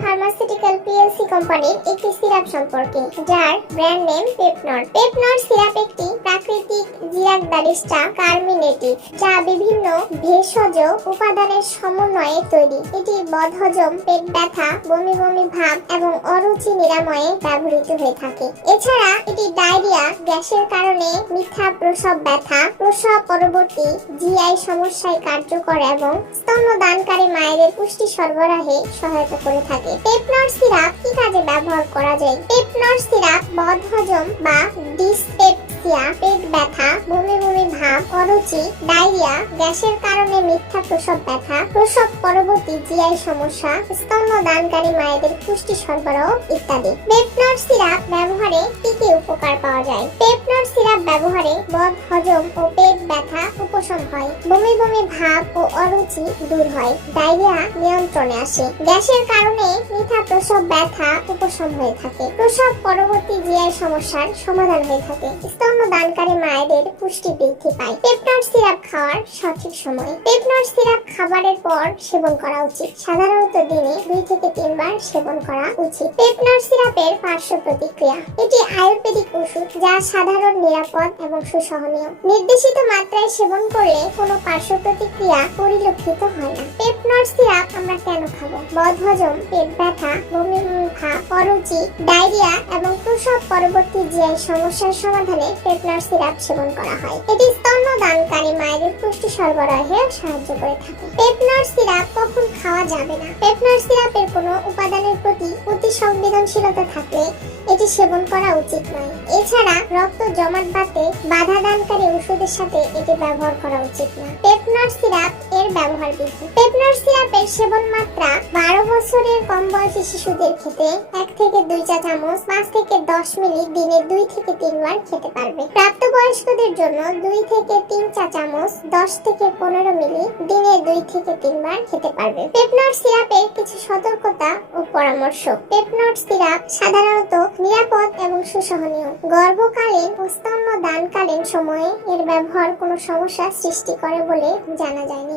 Pharmaceutical PLC কোম্পানির একটি syrup সম্পর্কে যার ব্র্যান্ড নেম পেপনর পেপনর সিরাপ এক জিরাক ব্যারিস্টা কার্মিনেটিভ যা বিভিন্ন ভেষজ উপাদানের সমন্বয়ে তৈরি। এটি বদহজম, পেট ব্যথা, বমি বমি ভাব এবং অরুচি নিরাময়ে ব্যবহৃত হয়ে থাকে। এছাড়া এটি ডায়রিয়া, গ্যাসের কারণে মিথ্যা প্রসব ব্যথা, প্রসব পরবর্তী জিআই সমস্যায় কার্যকর এবং স্তন্যদানকারী মায়েদের পুষ্টি সরবরাহে সহায়তা করে থাকে। পেপনর সিরাপ কি কাজে ব্যবহার করা যায়? পেপনর সিরাপ বদহজম বা ডিসপেপসিয়া, পেট ব্যথা অরুচি ডায়রিয়া, গ্যাসের কারণে মিথ্যা প্রসব ব্যথা, প্রসব পরবর্তী জিআই সমস্যা, স্তন্যদানকারী মায়েদের পুষ্টি সরবরাহ ইত্যাদি। পেপনর সিরাপ ব্যবহারে কি কি উপকার পাওয়া যায়? পেপনর সিরাপ ব্যবহারে বদ, হজম ও পেট ব্যথা উপশম হয়। বমি বমি ভাব ও অরুচি দূর হয়। ডায়রিয়া নিয়ন্ত্রণে আসে। গ্যাসের কারণে মিঠা প্রসব ব্যথা উপশম হয়ে থাকে। প্রসব পরবর্তী জিআই সমস্যার সমাধান হয়ে থাকে। স্তন্যদানকারী মায়েদের পুষ্টি বৃদ্ধি পায়। পেপনর সিরাপ খাওয়ার সঠিক সময়। পেপনর সিরাপ খাবারের পর সেবন করা উচিত। সাধারণত দিনে দুই থেকে তিনবার সেবন করা উচিত। পেপনর সিরাপের পার্শ্ব প্রতিক্রিয়া। এটি আয়ুর্বেদিক ওষুধ যা সাধারণ, নিরাপদ এবং সুসহনীয়। নির্দেশিত মাত্রায় সেবন করলে কোনো পার্শ্ব প্রতিক্রিয়া পরিলক্ষিত হয় না। পেপনর সিরাপ আমরা কেন খাব? বদহজম, পেট ব্যথা, বমি বমি ভাব অরুচি, ডায়রিয়া এবং প্রসব পরবর্তী জিআই সমস্যার সমাধানে পেপনর সিরাপ সেবন করা হয় এটি স্তন্যদানকারী মায়েদের পুষ্টি সরবরাহে সাহায্য করে থাকে। পেপনার সিরাপ কখন খাওয়া যাবে না? পেপনার সিরাপের কোনো উপাদানের প্রতি অতি সংবেদনশীলতা থাকলে এটি সেবন করা উচিত নয়। এছাড়া রক্ত জমাট বাঁধে বাধা দানকারী ওষুধের সাথে এটি ব্যবহার করা উচিত না। পেপনার সিরাপ এর ব্যবহার বিধি পেপনর সিরাপের সেবন মাত্রা বারো বছরের কম বয়সী শিশুদের খেতে এক থেকে দুই চা চামচ, পাঁচ থেকে দশ মিনিট দিনে দুই থেকে তিনবার খেতে পারবে। প্রাপ্তবয়স্কদের জন্য দুই থেকে তিন চা চামচ, দশ থেকে পনেরো মিলি দিনে দুই থেকে তিনবার খেতে পারবে। পেপনর সিরাপের কিছু সতর্কতা ও পরামর্শ। পেপনর সিরাপ সাধারণত নিরাপদ এবং সুসহনীয়। গর্ভকালীন ও স্তন্যদানকালীন সময়ে এর ব্যবহার কোনো সমস্যা সৃষ্টি করে বলে জানা যায়নি।